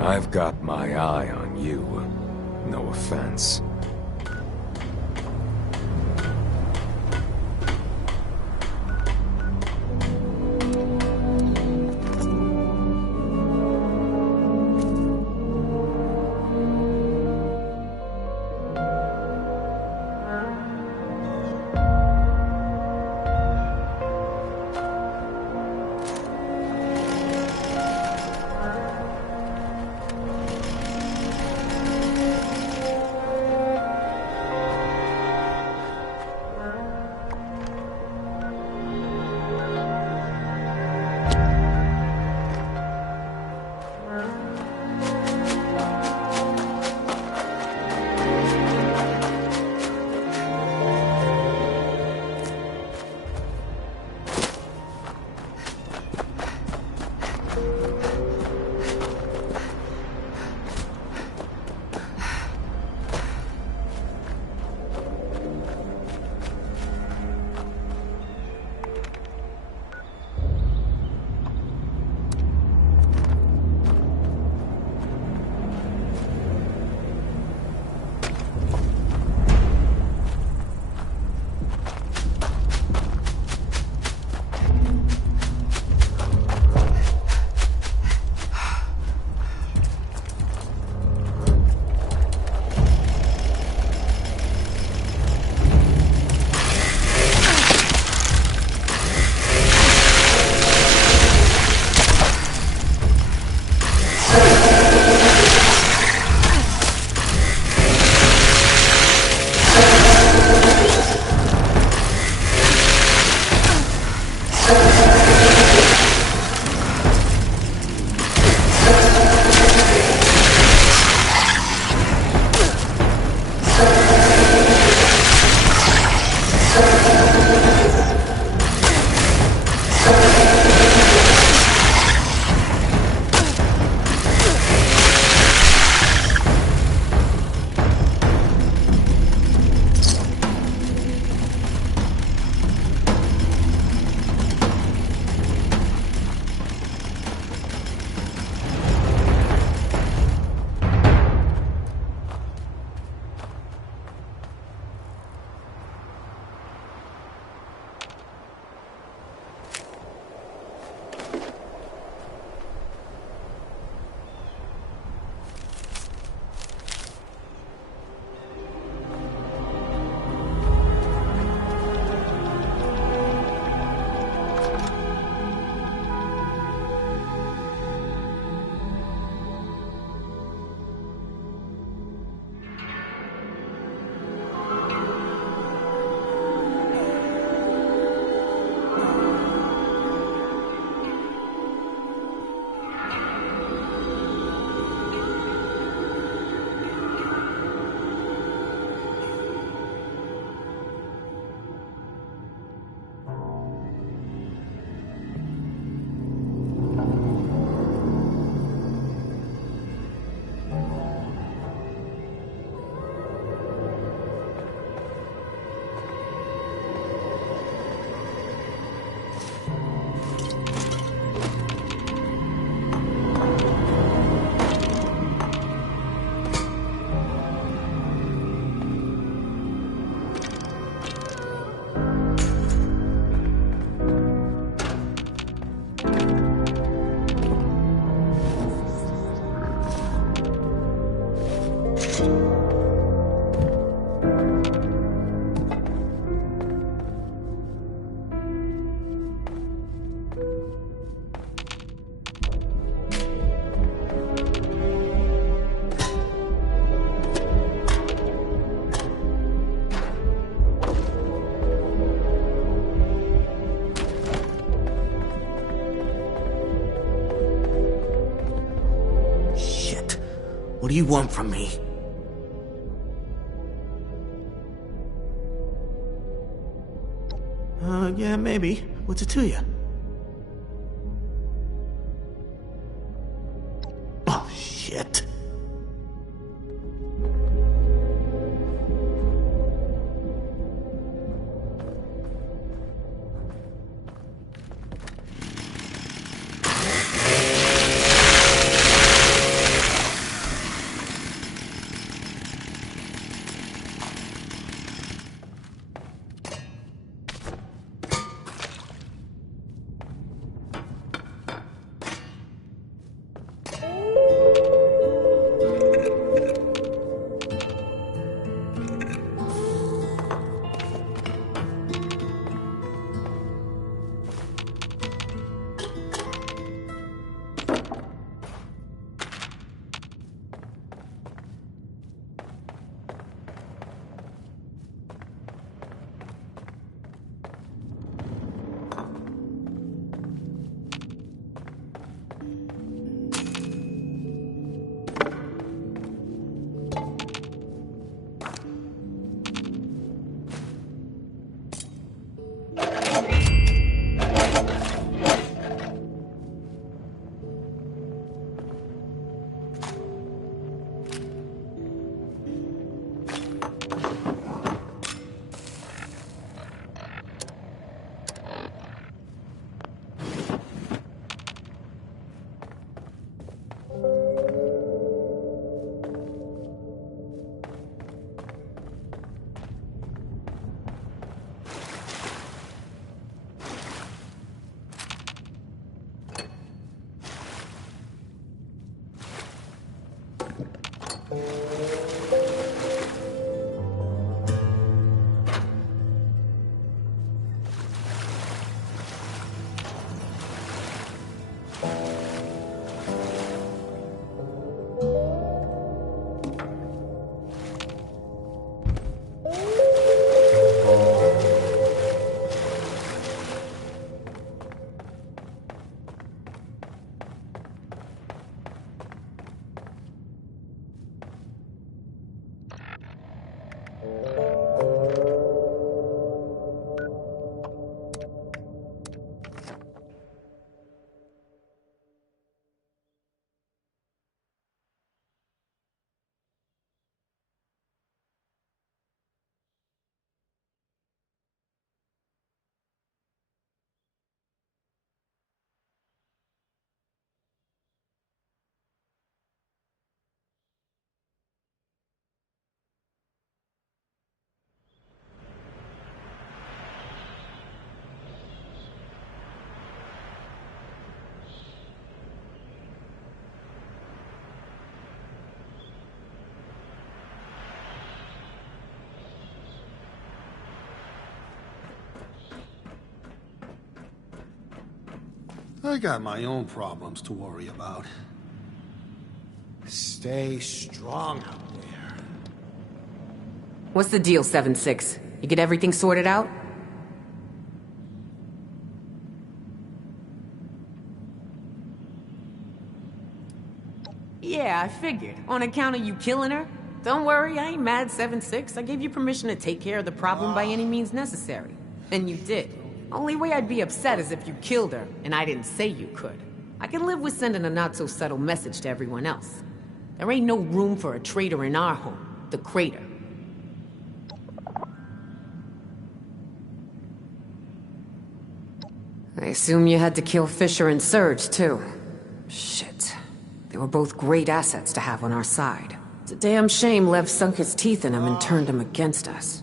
I've got my eye on you. No offense. What do you want from me? Yeah, maybe. What's it to you? Oh, shit. I got my own problems to worry about. Stay strong out there. What's the deal, 7-6? You get everything sorted out? Yeah, I figured. On account of you killing her? Don't worry, I ain't mad, 7-6. I gave you permission to take care of the problem by any means necessary. And you did. Only way I'd be upset is if you killed her, and I didn't say you could. I can live with sending a not-so-subtle message to everyone else. There ain't no room for a traitor in our home, the Crater. I assume you had to kill Fisher and Surge, too. Shit. They were both great assets to have on our side. It's a damn shame Lev sunk his teeth in them and turned them against us.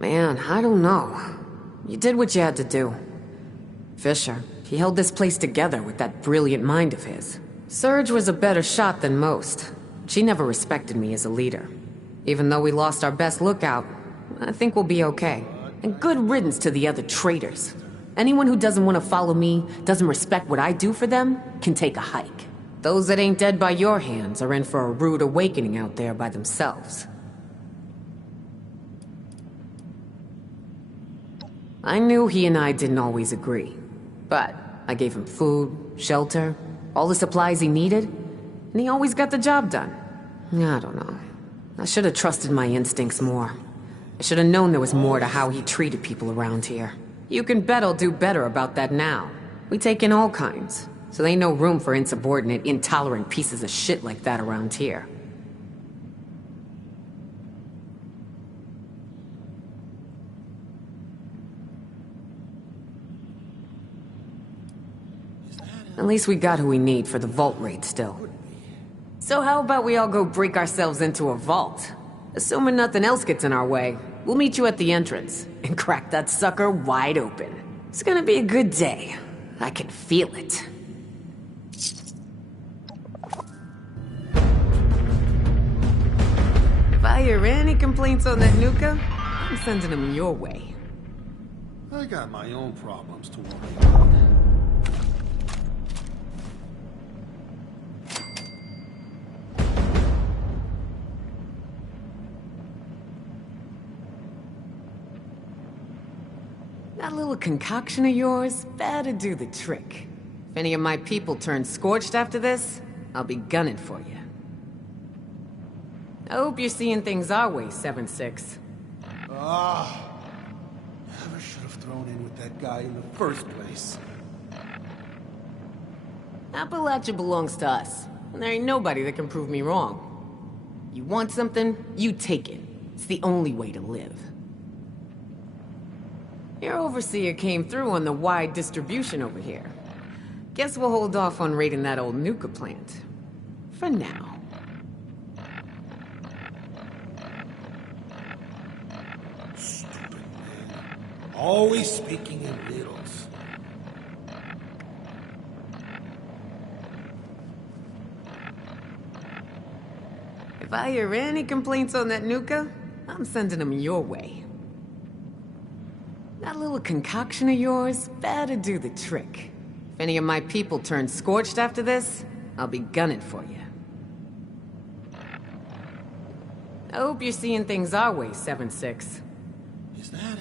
Man, I don't know. You did what you had to do. Fisher, he held this place together with that brilliant mind of his. Surge was a better shot than most. She never respected me as a leader. Even though we lost our best lookout, I think we'll be okay. And good riddance to the other traitors. Anyone who doesn't want to follow me, doesn't respect what I do for them, can take a hike. Those that ain't dead by your hands are in for a rude awakening out there by themselves. I knew he and I didn't always agree. But I gave him food, shelter, all the supplies he needed, and he always got the job done. I don't know. I should have trusted my instincts more. I should have known there was more to how he treated people around here. You can bet I'll do better about that now. We take in all kinds, so there ain't no room for insubordinate, intolerant pieces of shit like that around here. At least we got who we need for the vault raid still. So how about we all go break ourselves into a vault? Assuming nothing else gets in our way, we'll meet you at the entrance and crack that sucker wide open. It's gonna be a good day. I can feel it. If I hear any complaints on that Nuka, I'm sending them your way. I got my own problems to worry about. That little concoction of yours better do the trick. If any of my people turn scorched after this, I'll be gunning for you. I hope you're seeing things our way, 7-6. Never should have thrown in with that guy in the first place. Appalachia belongs to us, and there ain't nobody that can prove me wrong. You want something, you take it. It's the only way to live. Your overseer came through on the wide distribution over here. Guess we'll hold off on raiding that old Nuka plant. For now. Stupid man. Always speaking in riddles. If I hear any complaints on that Nuka, I'm sending them your way. That little concoction of yours better do the trick. If any of my people turn scorched after this, I'll be gunning for you. I hope you're seeing things our way, 7-6. Is that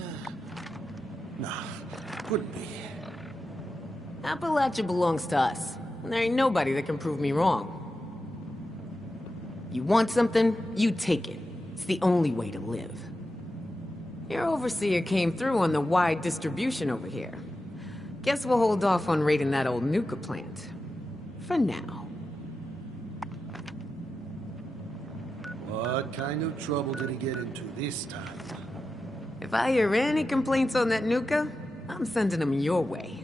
Nah, couldn't be. Appalachia belongs to us, and there ain't nobody that can prove me wrong. You want something, you take it. It's the only way to live. Your overseer came through on the wide distribution over here. Guess we'll hold off on raiding that old Nuka plant. For now. What kind of trouble did he get into this time? If I hear any complaints on that Nuka, I'm sending them your way.